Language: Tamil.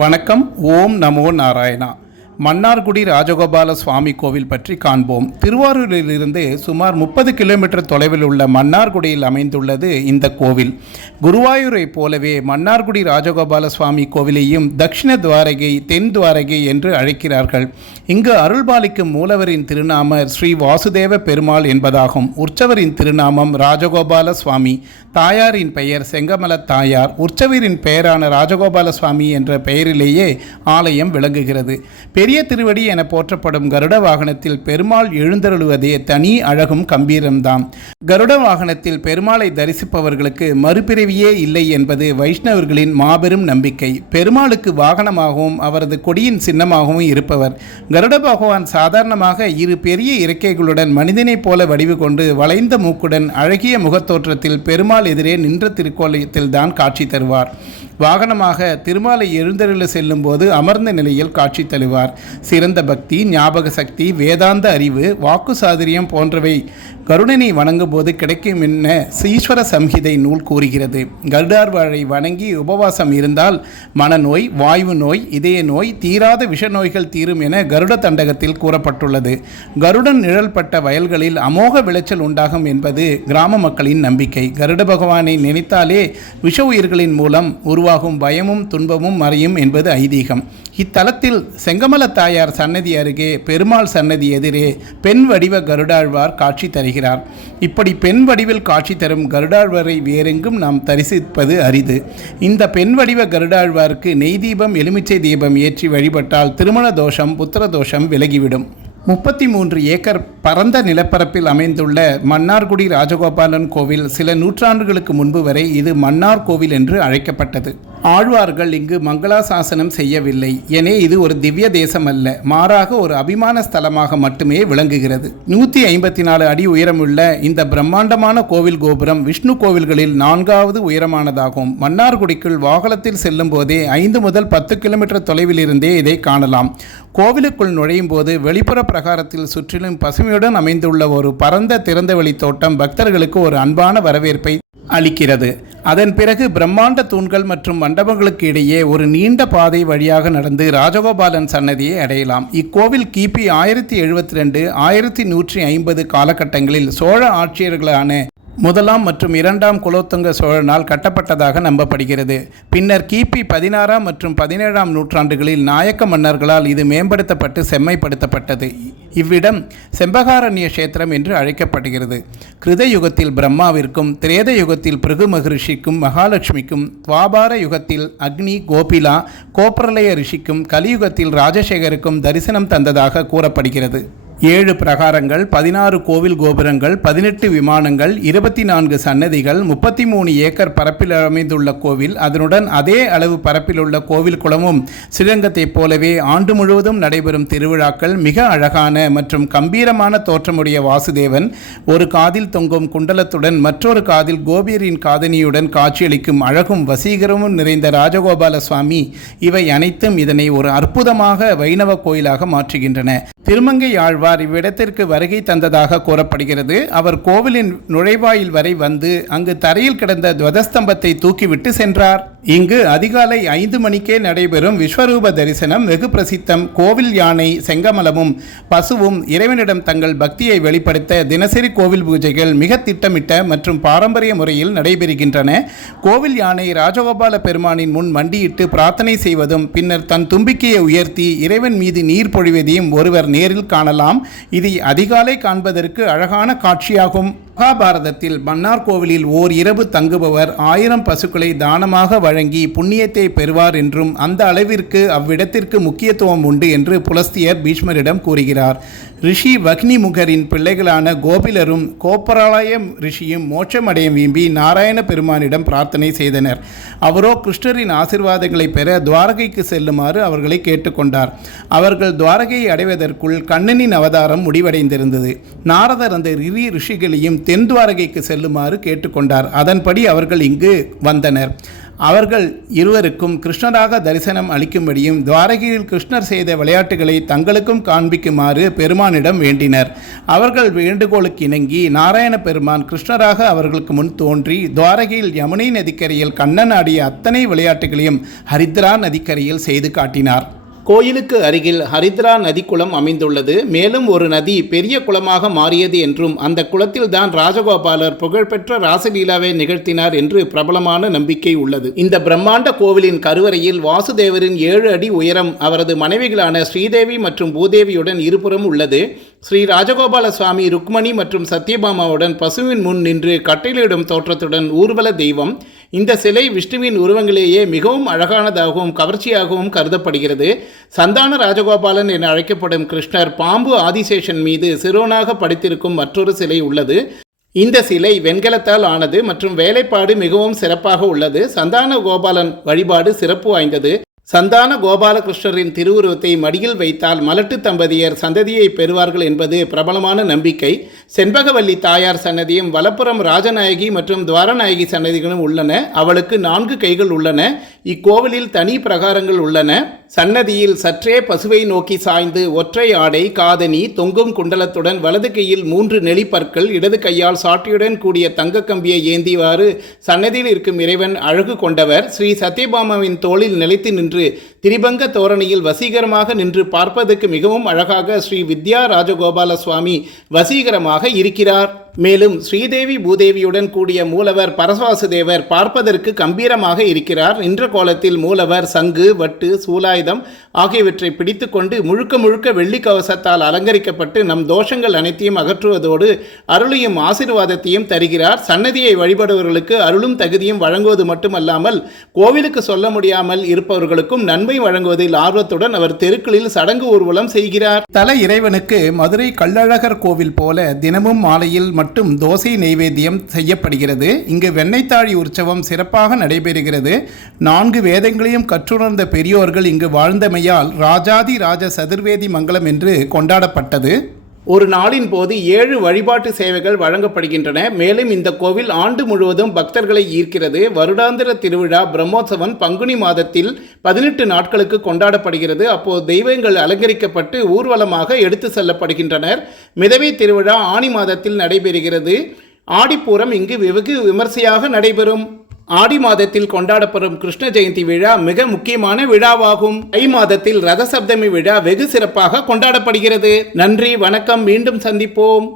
வணக்கம். ஓம் நமோ நாராயணா. மன்னார்குடி ராஜகோபால சுவாமி கோவில் பற்றி காண்போம். திருவாரூரிலிருந்து சுமார் 30 கிலோமீட்டர் தொலைவில் உள்ள மன்னார்குடியில் அமைந்துள்ளது இந்த கோவில். குருவாயூரை போலவே மன்னார்குடி ராஜகோபால சுவாமி கோவிலையும் தட்சிண துவாரகை, தென் துவாரகை என்று அழைக்கிறார்கள். இங்கு அருள்பாலிக்கும் மூலவரின் திருநாமம் ஸ்ரீ வாசுதேவ பெருமாள் என்பதாகும். உற்சவரின் திருநாமம் ராஜகோபால சுவாமி, தாயாரின் பெயர் செங்கமல தாயார். உற்சவரின் பெயரான ராஜகோபால சுவாமி என்ற பெயரிலேயே ஆலயம் விளங்குகிறது. பெரிய திருவடி என போற்றப்படும் கருட வாகனத்தில் பெருமாள் எழுந்தருளுவதே தனி அழகும் கம்பீரம்தான். கருட வாகனத்தில் பெருமாளை தரிசிப்பவர்களுக்கு மறுபிறவியே இல்லை என்பது வைஷ்ணவர்களின் மாபெரும் நம்பிக்கை. பெருமாளுக்கு வாகனமாகவும் அவரது கொடியின் சின்னமாகவும் இருப்பவர் கருட பகவான். சாதாரணமாக இரு பெரிய இறக்கைகளுடன் மனிதனைப் போல வடிவு கொண்டு வளைந்த மூக்குடன் அழகிய முகத்தோற்றத்தில் பெருமாள் எதிரே நின்ற திருக்கோலத்தில் தான் காட்சி தருவார். வாகனமாக திருமாலை எழுந்தருள செல்லும் போது அமர்ந்த நிலையில் காட்சி தருவார். சிறந்த பக்தி, ஞாபக சக்தி, வேதாந்த அறிவு, வாக்கு சாதுரியம் போன்றவை கருடனை வணங்கும் போது கிடைக்கும் என ஈஸ்வர சம்ஹிதை நூல் கூறுகிறது. கருடாழ்வாரை வணங்கி உபவாசம் இருந்தால் மனநோய், வாய்வு நோய், இதய நோய், தீராத விஷ நோய்கள் தீரும் என கருட தண்டகத்தில் கூறப்பட்டுள்ளது. கருடன் நிழல்பட்ட வயல்களில் அமோக விளைச்சல் உண்டாகும் என்பது கிராம மக்களின் நம்பிக்கை. கருட பகவானை நினைத்தாலே விஷ உயிர்களின் மூலம் உருவாகும் பயமும் துன்பமும் மறையும் என்பது ஐதீகம். இத்தலத்தில் செங்கமல தாயார் சன்னதி அருகே பெருமாள் சன்னதி எதிரே பெண் வடிவ கருடாழ்வார் காட்சி தருகிறார். இப்படி பெண் வடிவில் காட்சி தரும் கருடாழ்வாரை வேறெங்கும் நாம் தரிசிப்பது அரிது. இந்த பெண் வடிவ கருடாழ்வாருக்கு நெய் தீபம், எலுமிச்சை தீபம் ஏற்றி வழிபட்டால் திருமண தோஷம், புத்திர தோஷம் விலகிவிடும். 33 ஏக்கர் பரந்த நிலப்பரப்பில் அமைந்துள்ள மன்னார்குடி ராஜகோபாலன் கோவில் சில நூற்றாண்டுகளுக்கு முன்பு வரை இது மன்னார் கோவில் என்று அழைக்கப்பட்டது. ஆழ்வார்கள் இங்கு மங்களாசாசனம் செய்யவில்லை. என இது ஒரு திவ்ய தேசம் அல்ல, மாறாக ஒரு அபிமான ஸ்தலமாக மட்டுமே விளங்குகிறது. 154 அடி உயரமுள்ள இந்த பிரம்மாண்டமான கோவில் கோபுரம் விஷ்ணு கோவில்களில் 4வது உயரமானதாகும். மன்னார்குடிக்குள் வாகனத்தில் செல்லும் போதே 5 முதல் 10 கிலோமீட்டர் தொலைவில் இருந்தே இதை காணலாம். கோவிலுக்குள் நுழையும் போது வெளிப்புற பிரகாரத்தில் சுற்றிலும் பசுமையுடன் அமைந்துள்ள ஒரு பரந்த திறந்தவெளி தோட்டம் பக்தர்களுக்கு ஒரு அன்பான வரவேற்பை அளிக்கிறது. அதன் பிறகு பிரம்மாண்ட தூண்கள் மற்றும் மண்டபங்களுக்கு இடையே ஒரு நீண்ட பாதை வழியாக நடந்து ராஜகோபாலன் சன்னதியை அடையலாம். இக்கோவில் கிபி 1072, 1150 காலகட்டங்களில் சோழ ஆட்சியர்களான முதலாம் மற்றும் 2ஆம் குலோத்துங்க சோழனால் கட்டப்பட்டதாக நம்பப்படுகிறது. பின்னர் கிபி 16ஆம் மற்றும் 17ஆம் நூற்றாண்டுகளில் நாயக்க மன்னர்களால் இது மேம்படுத்தப்பட்டு செம்மைப்படுத்தப்பட்டது. இவ்விடம் செம்பகாரண்ய கஷேத்திரம் என்று அழைக்கப்படுகிறது. கிருத யுகத்தில் பிரம்மாவிற்கும், திரேத யுகத்தில் பிருகு மகரிஷிக்கும் மகாலட்சுமிக்கும், துவாபார யுகத்தில் அக்னி, கோபிலா, கோப்ரலய ரிஷிக்கும், கலியுகத்தில் ராஜசேகருக்கும் தரிசனம் தந்ததாக கூறப்படுகிறது. 7 பிரகாரங்கள், 16 கோவில் கோபுரங்கள், 18 விமானங்கள், 24 சன்னதிகள், 33 ஏக்கர் பரப்பில் அமைந்துள்ள கோவில், அதனுடன் அதே அளவு பரப்பில் உள்ள கோவில் குளமும் ஸ்ரீரங்கத்தைப் போலவே ஆண்டு முழுவதும் நடைபெறும் திருவிழாக்கள், மிக அழகான மற்றும் கம்பீரமான தோற்றமுடைய வாசுதேவன், ஒரு காதில் தொங்கும் குண்டலத்துடன் மற்றொரு காதில் கோபியரின் காதணியுடன் காட்சியளிக்கும் அழகும் வசீகரமும் நிறைந்த ராஜகோபால சுவாமி, இவை அனைத்தும் இதனை ஒரு அற்புதமாக வைணவ கோயிலாக மாற்றுகின்றன. திருமங்கை ஆழ்வார் இவ்விடத்திற்கு வருகை தந்ததாக கூறப்படுகிறது. அவர் கோவிலின் நுழைவாயில் வரை வந்து அங்கு தரையில் கிடந்த துவதஸ்தம்பத்தை தூக்கிவிட்டு சென்றார். இங்கு அதிகாலை 5 மணிக்கே நடைபெறும் விஸ்வரூப தரிசனம் வெகு பிரசித்தம். கோவில் யானை, செங்கமலமும் பசுவும் இறைவனிடம் தங்கள் பக்தியை வெளிப்படுத்த தினசரி கோவில் பூஜைகள் மிக திட்டமிட்ட மற்றும் பாரம்பரிய முறையில் நடைபெறுகின்றன. கோவில் யானை ராஜகோபால பெருமானின் முன் மண்டியிட்டு பிரார்த்தனை செய்வதும் பின்னர் தன் தும்பிக்கையை உயர்த்தி இறைவன் மீது நீர் பொழிவதையும் ஒருவர் நேரில் காணலாம். இது அதிகாலை காண்பதற்கு அழகான காட்சியாகும். மகாபாரதத்தில் மன்னார் கோவிலில் ஓர் இரவு தங்குபவர் 1000 பசுக்களை தானமாக வழங்கி புண்ணியத்தை பெறுவார் என்றும் அந்த அளவிற்கு அவ்விடத்திற்கு முக்கியத்துவம் உண்டு என்று புலஸ்தியர் பீஷ்மரிடம் கூறுகிறார். ரிஷி வக்னிமுகரின் பிள்ளைகளான கோபிலரும் கோப்பராலய ரிஷியும் மோட்சமடைய விரும்பி நாராயண பெருமானிடம் பிரார்த்தனை செய்தனர். அவரோ கிருஷ்ணரின் ஆசீர்வாதங்களை பெற துவாரகைக்கு செல்லுமாறு அவர்களை கேட்டுக்கொண்டார். அவர்கள் துவாரகையை அடைவதற்குள் கண்ணனின் அவதாரம் முடிவடைந்திருந்தது. நாரதர் அந்த ரிஷிகளையும் தென் துவாரகைக்கு செல்லுமாறு கேட்டுக்கொண்டார். அதன்படி அவர்கள் இங்கு வந்தனர். அவர்கள் இருவருக்கும் கிருஷ்ணராக தரிசனம் அளிக்கும்படியும் துவாரகையில் கிருஷ்ணர் செய்த விளையாட்டுகளை தங்களுக்கும் காண்பிக்குமாறு பெருமானிடம் வேண்டினர். அவர்கள் வேண்டுகோளுக்கு இணங்கி நாராயண பெருமான் கிருஷ்ணராக அவர்களுக்கு முன் தோன்றி துவாரகையில் யமுனை நதிக்கரையில் கண்ணன் ஆடிய அத்தனை விளையாட்டுகளையும் ஹரித்ரா நதிக்கரையில் செய்து காட்டினார். கோயிலுக்கு அருகில் ஹரித்ரா நதி குளம் அமைந்துள்ளது. மேலும் ஒரு நதி பெரிய குளமாக மாறியது என்றும் அந்த குளத்தில் தான் ராஜகோபாலர் புகழ்பெற்ற ராசலீலாவை நிகழ்த்தினார் என்று பிரபலமான நம்பிக்கை உள்ளது. இந்த பிரம்மாண்ட கோவிலின் கருவறையில் வாசுதேவரின் 7 அடி உயரம் அவரது மனைவிகளான ஸ்ரீதேவி மற்றும் பூதேவியுடன் இருபுறம் உள்ளது. ஸ்ரீ ராஜகோபால சுவாமி ருக்மணி மற்றும் சத்யபாமாவுடன் பசுவின் முன் நின்று கட்டளையிடும் தோற்றத்துடன் ஊர்வல தெய்வம். இந்த சிலை விஷ்ணுவின் உருவங்களிலேயே மிகவும் அழகானதாகவும் கவர்ச்சியாகவும் கருதப்படுகிறது. சந்தான ராஜகோபாலன் என அழைக்கப்படும் கிருஷ்ணர் பாம்பு ஆதிசேஷன் மீது சிரோனாக படுத்திருக்கும் மற்றொரு சிலை உள்ளது. இந்த சிலை வெண்கலத்தால் ஆனது மற்றும் வேலைப்பாடு மிகவும் சிறப்பாக உள்ளது. சந்தான கோபாலன் வழிபாடு சிறப்பு வாய்ந்தது. சந்தான கோபாலகிருஷ்ணரின் திருவுருவத்தை மடியில் வைத்தால் மலட்டு தம்பதியர் சந்ததியை பெறுவார்கள் என்பது பிரபலமான நம்பிக்கை. செண்பகவல்லி தாயார் சன்னதியும் வலப்புறம் ராஜநாயகி மற்றும் துவாரநாயகி சன்னதிகளும் உள்ளன. அவளுக்கு 4 கைகள் உள்ளன. இக்கோவிலில் தனி பிரகாரங்கள் உள்ளன. சன்னதியில் சற்றே பசுவை நோக்கி சாய்ந்து ஒற்றை ஆடை, காதணி, தொங்கும் குண்டலத்துடன் வலது கையில் 3 நெளிப்பற்கள், இடது கையால் சாட்டியுடன் கூடிய தங்க கம்பியை ஏந்திவாறு சன்னதியில் இருக்கும் இறைவன் அழகு கொண்டவர். ஸ்ரீ சத்யபாமாவின் தோளில் நிலைத்து நின்று திரிபங்க தோரணியில் வசீகரமாக நின்று பார்ப்பதற்கு மிகவும் அழகாக ஸ்ரீ வித்யா ராஜகோபால சுவாமி வசீகரமாக இருக்கிறார். மேலும் ஸ்ரீதேவி பூதேவியுடன் கூடிய மூலவர் பரசுவாசுதேவர் பார்ப்பதற்கு கம்பீரமாக இருக்கிறார். நின்ற கோலத்தில் மூலவர் சங்கு, வட்டு, சூலாயுதம் ஆகியவற்றை பிடித்து கொண்டு முழுக்க முழுக்க வெள்ளி கவசத்தால் அலங்கரிக்கப்பட்டு நம் தோஷங்கள் அனைத்தையும் அகற்றுவதோடு அருளையும் ஆசீர்வாதத்தையும் தருகிறார். சன்னதியை வழிபடுபவர்களுக்கு அருளும் தகுதியும் வழங்குவது மட்டுமல்லாமல் கோவிலுக்கு சொல்ல முடியாமல் இருப்பவர்களுக்கும் நன்மை வழங்குவதில் ஆர்வத்துடன் அவர் தெருக்களில் சடங்கு ஊர்வலம் செய்கிறார். தல இறைவனுக்கு மதுரை கள்ளழகர் கோவில் போல தினமும் மாலையில் மட்டும் தோசை நைவேத்தியம் செய்யப்படுகிறது. இங்கு வெண்ணெய்த்தாழி உற்சவம் சிறப்பாக நடைபெறுகிறது. 4 வேதங்களையும் கற்றுணர்ந்த பெரியோர்கள் இங்கு வாழ்ந்தமையால் ராஜாதி ராஜ சதுர்வேதி மங்கலம் என்று கொண்டாடப்பட்டது. ஒரு நாளின் போது 7 வழிபாட்டு சேவைகள் வழங்கப்படுகின்றன. மேலும் இந்த கோவில் ஆண்டு முழுவதும் பக்தர்களை ஈர்க்கிறது. வருடாந்திர திருவிழா பிரம்மோற்சவம் பங்குனி மாதத்தில் 18 நாட்களுக்கு கொண்டாடப்படுகிறது. அப்போது தெய்வங்கள் அலங்கரிக்கப்பட்டு ஊர்வலமாக எடுத்து செல்லப்படுகின்றனர். மிதவை திருவிழா ஆனி மாதத்தில் நடைபெறுகிறது. ஆடிப்பூரம் இங்கு வெகு விமர்சையாக நடைபெறும். ஆடி மாதத்தில் கொண்டாடப்படும் கிருஷ்ண ஜெயந்தி விழா மிக முக்கியமான விழாவாகும். தை மாதத்தில் ரத சப்தமி விழா வெகு சிறப்பாக கொண்டாடப்படுகிறது. நன்றி, வணக்கம். மீண்டும் சந்திப்போம்.